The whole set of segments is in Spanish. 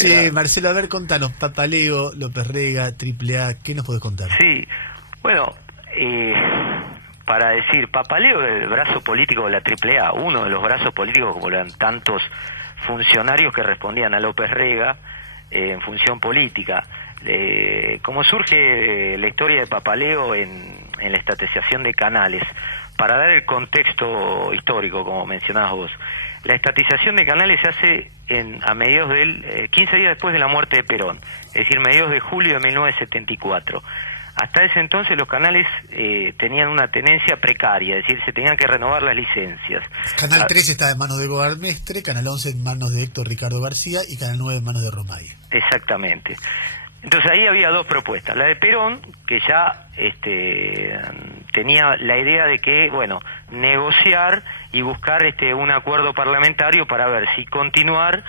Che, Marcelo, a ver, contanos, Papaleo, López Rega, AAA, ¿qué nos podés contar? Sí, bueno, para decir, Papaleo es el brazo político de la AAA, uno de los brazos políticos, como eran tantos funcionarios que respondían a López Rega en función política. ¿Cómo surge la historia de Papaleo en la estatización de Canales? Para dar el contexto histórico, como mencionabas vos, la estatización de Canales se hace a mediados del 15 días después de la muerte de Perón, es decir, mediados de julio de 1974. Hasta ese entonces los canales tenían una tenencia precaria, es decir, se tenían que renovar las licencias. Canal 3 está en manos de Egoar Mestre, Canal 11 en manos de Héctor Ricardo García y Canal 9 en manos de Romay. Exactamente. Entonces ahí había dos propuestas. La de Perón, que ya tenía la idea de que, bueno, negociar y buscar un acuerdo parlamentario para ver si continuar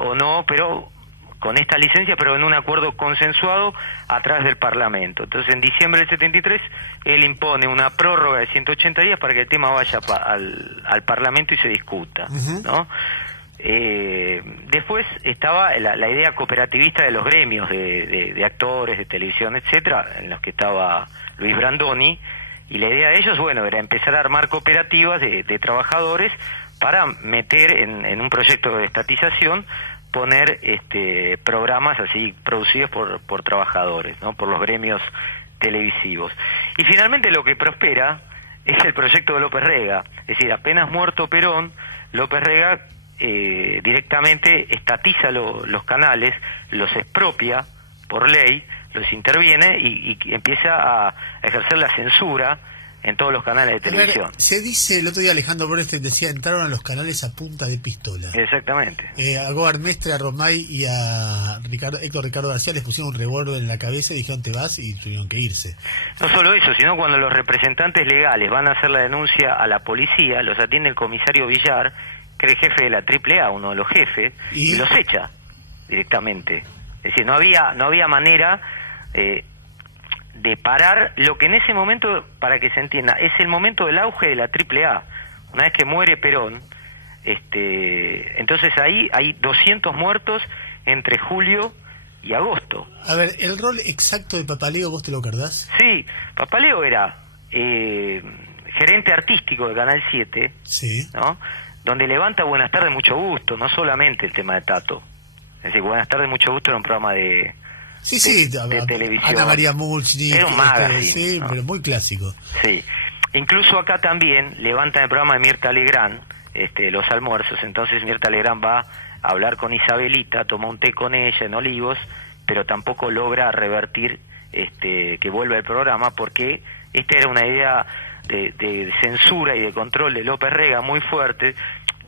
o no, pero con esta licencia, pero en un acuerdo consensuado a través del Parlamento. Entonces, en diciembre del 73, él impone una prórroga de 180 días para que el tema vaya al Parlamento y se discuta, ¿no? Después estaba la idea cooperativista de los gremios de actores, de televisión, etcétera, en los que estaba Luis Brandoni, y la idea de ellos, bueno, era empezar a armar cooperativas de trabajadores para meter en un proyecto de estatización, poner programas así producidos por trabajadores, ¿no? Por los gremios televisivos. Y finalmente lo que prospera es el proyecto de López Rega, es decir, apenas muerto Perón, López Rega directamente estatiza los canales, los expropia por ley, los interviene y empieza a ejercer la censura en todos los canales de televisión. Se dice, el otro día Alejandro Borges decía, entraron a los canales a punta de pistola. Exactamente. A Egoar Mestre, a Romay y a Héctor Ricardo García les pusieron un revólver en la cabeza y dijeron te vas y tuvieron que irse. No solo eso, sino cuando los representantes legales van a hacer la denuncia a la policía, los atiende el comisario Villar, que era el jefe de la AAA, uno de los jefes, y los echa directamente. Es decir, no había manera de parar lo que en ese momento, para que se entienda, es el momento del auge de la AAA. Una vez que muere Perón, entonces ahí hay 200 muertos entre julio y agosto. A ver, el rol exacto de Papaleo, ¿vos te lo acordás? Sí, Papaleo era gerente artístico de Canal 7, sí, ¿no? Donde levanta Buenas tardes, mucho gusto, no solamente el tema de Tato. Es decir, Buenas tardes, mucho gusto era un programa de televisión. Ana María Mulchny, era un magazine, sí, ¿no? Pero muy clásico. Sí, incluso acá también levantan el programa de Mirta Legrand, los almuerzos. Entonces Mirta Legrand va a hablar con Isabelita, toma un té con ella en Olivos, pero tampoco logra revertir que vuelva el programa, porque esta era una idea de censura y de control de López Rega muy fuerte.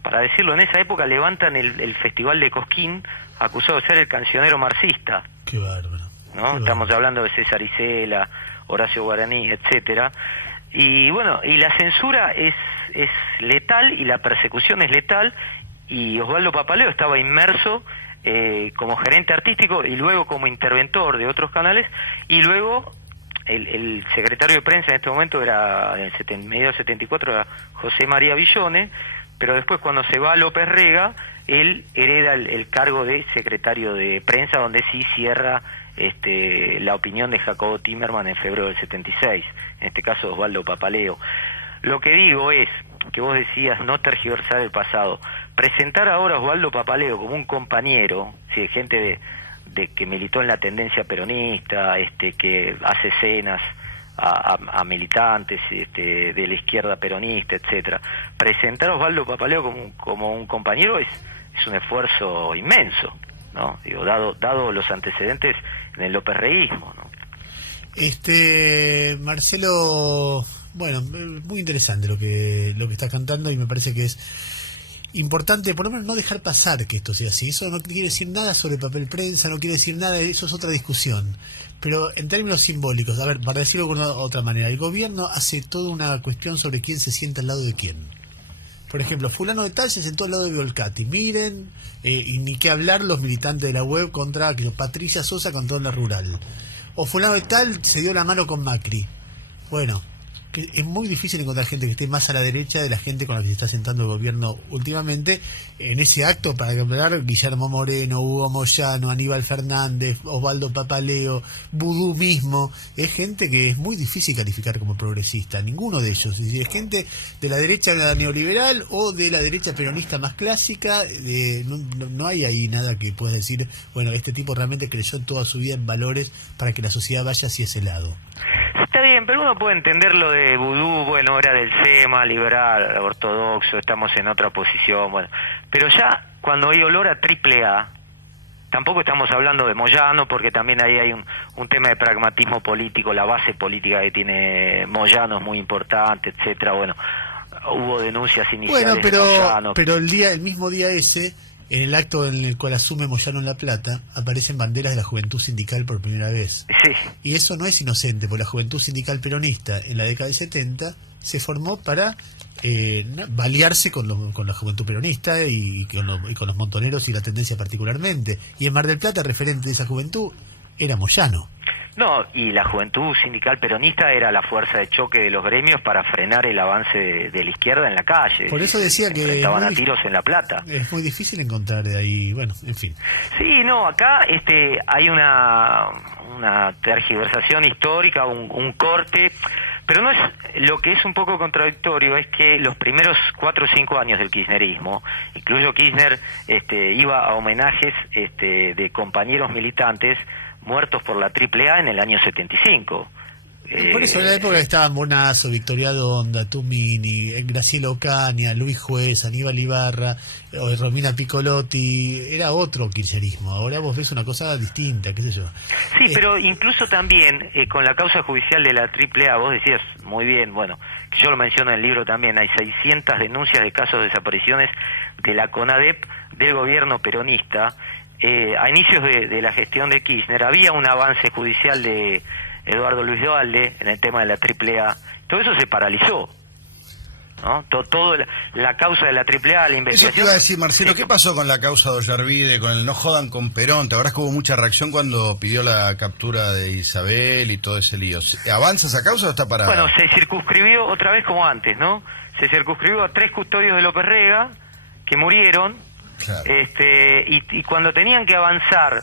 Para decirlo, en esa época levantan el Festival de Cosquín, acusado de ser el cancionero marxista. Qué bárbaro. ¿No? Estamos hablando de César Isela, Horacio Guaraní, etcétera. Y bueno, y la censura es letal y la persecución es letal, y Osvaldo Papaleo estaba inmerso como gerente artístico y luego como interventor de otros canales, y luego el secretario de prensa en este momento era, en medio del 74, era José María Villone, pero después cuando se va López Rega, él hereda el cargo de secretario de prensa, donde sí cierra la opinión de Jacobo Timerman en febrero del 76, en este caso Osvaldo Papaleo. Lo que digo es, que vos decías, no tergiversar el pasado, presentar ahora a Osvaldo Papaleo como un compañero, ¿sí?, gente de que militó en la tendencia peronista, que hace escenas a militantes de la izquierda peronista, etcétera. Presentar a Osvaldo Papaleo como un compañero es un esfuerzo inmenso, ¿no? Digo, dado los antecedentes en el lópezreísmo, ¿no? Marcelo, bueno, muy interesante lo que estás cantando, y me parece que es importante por lo menos no dejar pasar que esto sea así. Eso no quiere decir nada sobre papel prensa, no quiere decir nada, eso es otra discusión. Pero en términos simbólicos, a ver, para decirlo de otra manera, el gobierno hace toda una cuestión sobre quién se sienta al lado de quién. Por ejemplo, fulano de tal se sentó al lado de Volcati, miren, y ni qué hablar los militantes de la web contra Patricia Sosa contra la rural. O fulano de tal se dio la mano con Macri. Bueno, que es muy difícil encontrar gente que esté más a la derecha de la gente con la que se está sentando el gobierno últimamente en ese acto para hablar. Guillermo Moreno, Hugo Moyano, Aníbal Fernández, Osvaldo Papaleo, Vudú mismo, es gente que es muy difícil calificar como progresista, ninguno de ellos, es gente de la derecha neoliberal o de la derecha peronista más clásica. No hay ahí nada que puedas decir, bueno, este tipo realmente creyó toda su vida en valores para que la sociedad vaya hacia ese lado. Está bien, pero uno puede entender lo de Vudú, bueno, era del SEMA, liberal, ortodoxo, estamos en otra posición, bueno. Pero ya cuando hay olor a AAA, tampoco estamos hablando de Moyano, porque también ahí hay un tema de pragmatismo político, la base política que tiene Moyano es muy importante, etcétera. Bueno, hubo denuncias iniciales de Moyano. Pero el mismo día ese, en el acto en el cual asume Moyano en La Plata, aparecen banderas de la Juventud Sindical por primera vez. Sí. Y eso no es inocente, porque la Juventud Sindical peronista en la década del 70 se formó para balearse con la Juventud Peronista y con los montoneros y la tendencia particularmente. Y en Mar del Plata, referente de esa juventud, era Moyano. No, y la Juventud Sindical Peronista era la fuerza de choque de los gremios para frenar el avance de la izquierda en la calle. Por eso decía que estaban a tiros en La Plata. Es muy difícil encontrar de ahí, bueno, en fin. Sí, no, acá hay una tergiversación histórica, un corte, pero no es, lo que es un poco contradictorio es que los primeros 4 o 5 años del kirchnerismo, incluso Kirchner iba a homenajes de compañeros militantes muertos por la AAA en el año 75. Por eso en la época estaban Bonazo, Victoria Donda, Tumini, Graciela Ocaña, Luis Juez, Aníbal Ibarra, Romina Piccolotti, era otro kirchnerismo. Ahora vos ves una cosa distinta, qué sé yo. Sí, pero incluso también con la causa judicial de la AAA, vos decías muy bien, bueno, que yo lo menciono en el libro también, hay 600 denuncias de casos de desapariciones de la CONADEP del gobierno peronista. A inicios de la gestión de Kirchner había un avance judicial de Eduardo Luis Duhalde en el tema de la AAA. Todo eso se paralizó, ¿no? Todo la causa de la AAA, la investigación. Eso te iba a decir, Marcelo, ¿qué pasó con la causa de Ollarvide, con el no jodan con Perón? ¿Te acordás que hubo mucha reacción cuando pidió la captura de Isabel y todo ese lío? ¿Avanza esa causa o está parada? Bueno, se circunscribió otra vez como antes, ¿no? Se circunscribió a 3 custodios de López Rega que murieron. Claro. Y cuando tenían que avanzar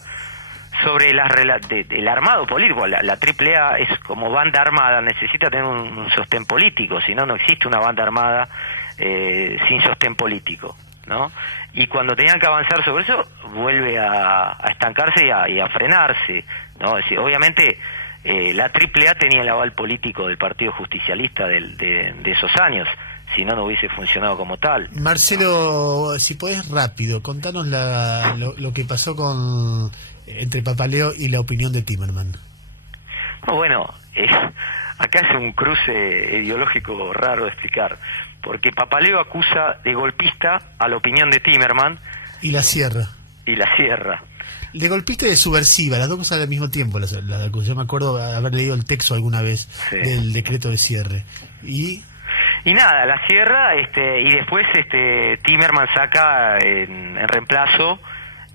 sobre el armado político, la AAA es como banda armada, necesita tener un sostén político, si no, no existe una banda armada sin sostén político, ¿no? Y cuando tenían que avanzar sobre eso, vuelve a estancarse y a frenarse, ¿no? Es decir, obviamente la AAA tenía el aval político del Partido Justicialista de esos años, si no, no hubiese funcionado como tal. Marcelo, si podés rápido, contanos lo que pasó entre Papaleo y la opinión de Timerman. No, bueno, acá es un cruce ideológico raro de explicar, porque Papaleo acusa de golpista a la opinión de Timerman. Y la cierra. De golpista y de subversiva, las dos cosas al mismo tiempo. Yo me acuerdo haber leído el texto alguna vez del decreto de cierre. Y nada, la cierra, y después Timerman saca en reemplazo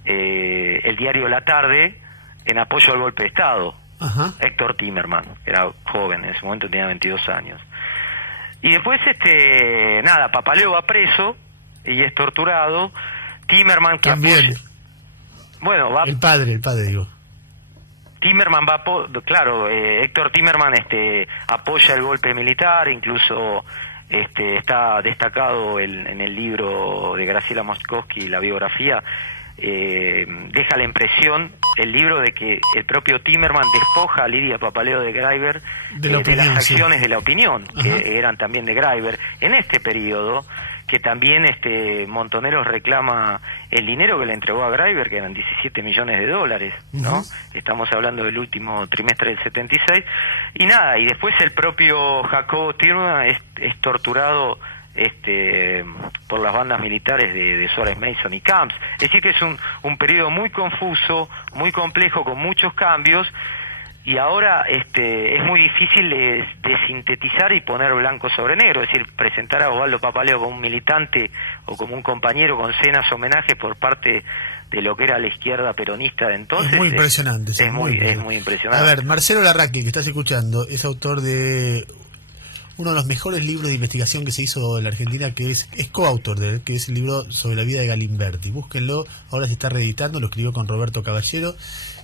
el diario La Tarde en apoyo al golpe de Estado. Ajá. Héctor Timerman, que era joven, en ese momento tenía 22 años. Y después, nada, Papaleo va preso y es torturado. Timerman que también. Bueno, va... El padre, digo. Timerman va, claro, Héctor Timerman apoya el golpe militar, incluso está destacado en el libro de Graciela Mostkowski, la biografía, deja la impresión el libro de que el propio Timerman despoja a Lidia Papaleo de Greiber de las acciones de la opinión, que eran también de Greiber. En este periodo, que también Montoneros reclama el dinero que le entregó a Greiber, que eran 17 millones de dólares, ¿no? Estamos hablando del último trimestre del 76, y nada, y después el propio Jacobo Timerman es torturado por las bandas militares de Suárez Mason y Camps. Es decir, que es un periodo muy confuso, muy complejo, con muchos cambios, y ahora es muy difícil de sintetizar y poner blanco sobre negro, es decir, presentar a Osvaldo Papaleo como un militante o como un compañero con cenas homenaje por parte de lo que era la izquierda peronista de entonces. Es muy impresionante. Es muy impresionante. A ver, Marcelo Larraqui, que estás escuchando, es autor de uno de los mejores libros de investigación que se hizo en la Argentina, que es coautor de él, que es el libro sobre la vida de Galimberti. Búsquenlo, ahora se está reeditando, lo escribió con Roberto Caballero,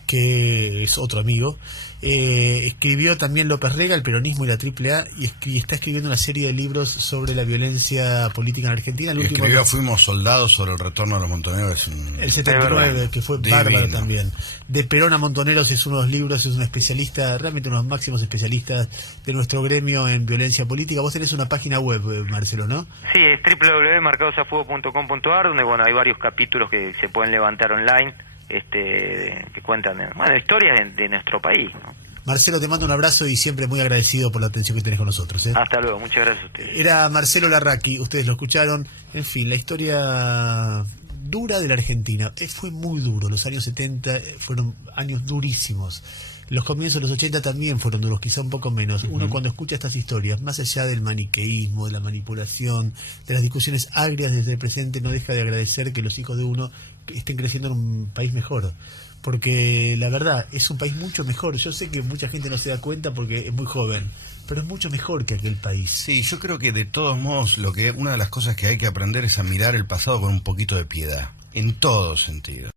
que es otro amigo. Escribió también López Rega, el peronismo y la AAA, y está escribiendo una serie de libros sobre la violencia política en Argentina. Escribió Fuimos soldados sobre el retorno a los montoneros. El 79, que fue divino. Bárbaro también. De Perón a Montoneros es uno de los libros, es un especialista, realmente uno de los máximos especialistas de nuestro gremio en violencia política. Vos tenés una página web, Marcelo, ¿no? Sí, es www.marcadosafuego.com.ar, donde bueno, hay varios capítulos que se pueden levantar online. Que cuentan historias de nuestro país, ¿no? Marcelo, te mando un abrazo y siempre muy agradecido por la atención que tenés con nosotros, ¿eh? Hasta luego, muchas gracias a ustedes. Era Marcelo Larraqui, ustedes lo escucharon. En fin, la historia dura de la Argentina. Fue muy duro, los años 70 fueron años durísimos. Los comienzos de los 80 también fueron duros, quizá un poco menos. Uno cuando escucha estas historias, más allá del maniqueísmo, de la manipulación, de las discusiones agrias desde el presente, no deja de agradecer que los hijos de uno estén creciendo en un país mejor. Porque la verdad, es un país mucho mejor. Yo sé que mucha gente no se da cuenta porque es muy joven, pero es mucho mejor que aquel país. Sí, yo creo que de todos modos, una de las cosas que hay que aprender es a mirar el pasado con un poquito de piedad, en todo sentido.